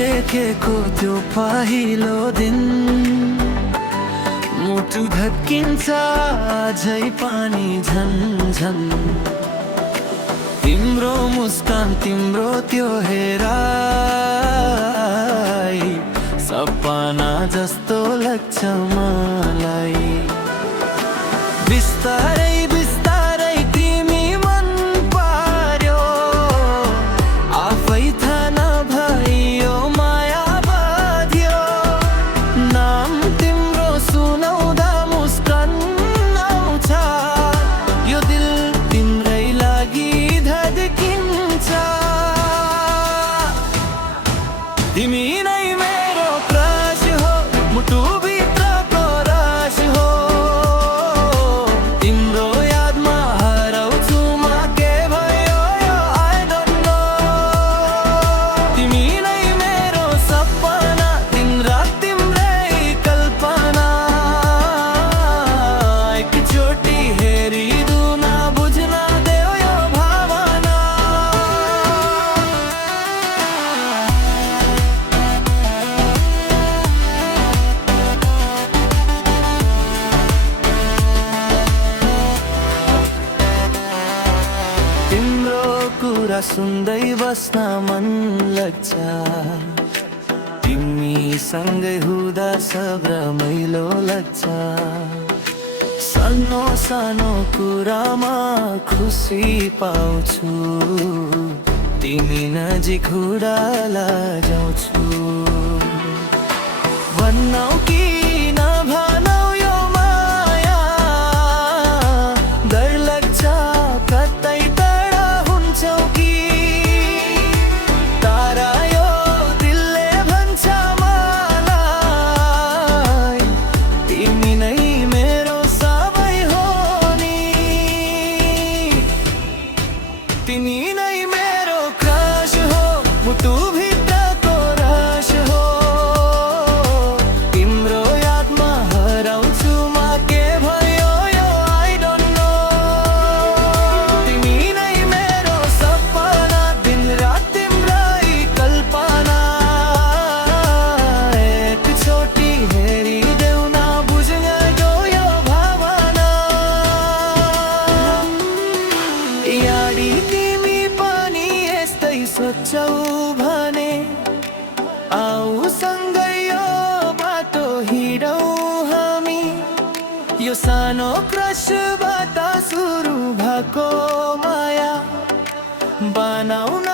देखेको त्यो पहिलो दिन मुटु धड्किन्छ अझै पानी झन तिम्रो मुस्कान तिम्रो त्यो हेराइ सपना जस्तो लाग्छ मलाई। बिस्तारै बिस्तारै तिमी मन पार्यो आफै थाहा नभइयो माया बाँध्यो। नाम तिम्रो सुनाउँदा मुस्कान आउँछ यो दिल तिम्रै लागि धड्किन्छ। तिमी नै मेरो क्रस हो मुटु भित्रको रस हो। तिम्रो यादमा हराउँछु म के भयो यो आई डोन्ट नो। तिमी नै मेरो सपना दिन रात तिम्रै कल्पना। एकचोटि हेरिदिउँ न बुझ्न देऊ यो भावना। तिम्रो कुरा सुन्दै बस्न मन लाग्छ। तिमीसँगै हुँदा सब रमाइलो लाग्छ। सानो सानो कुरामा खुसी पाउँछु। तिमी नजिक हुँदा लजाउँछु। भनौ कि नभनौ यो माया डर लाग्छ कतै टाढा हुन्छौ कि। तारा यो दिलले भन्छ मलाई तिमी नै मेरो सबै हो नि। तिमी नै मेरो क्रस हो मुटु भित्रको रस हो। तिम्रो यादमा हराउँछु म के भयो यो आई डोन्ट नो। तिमी नै मेरो सपना दिन रात तिम्रै कल्पना। एकचोटि हेरिदेऊ न बुझ्न देऊ यो भावना। याडी तिमी पनि यस्तै सोच्छौ भने आऊ सँगै यो बाटो हिँडौँ हामी। यो सानो क्रसबाट सुरु भएको माया बनाउन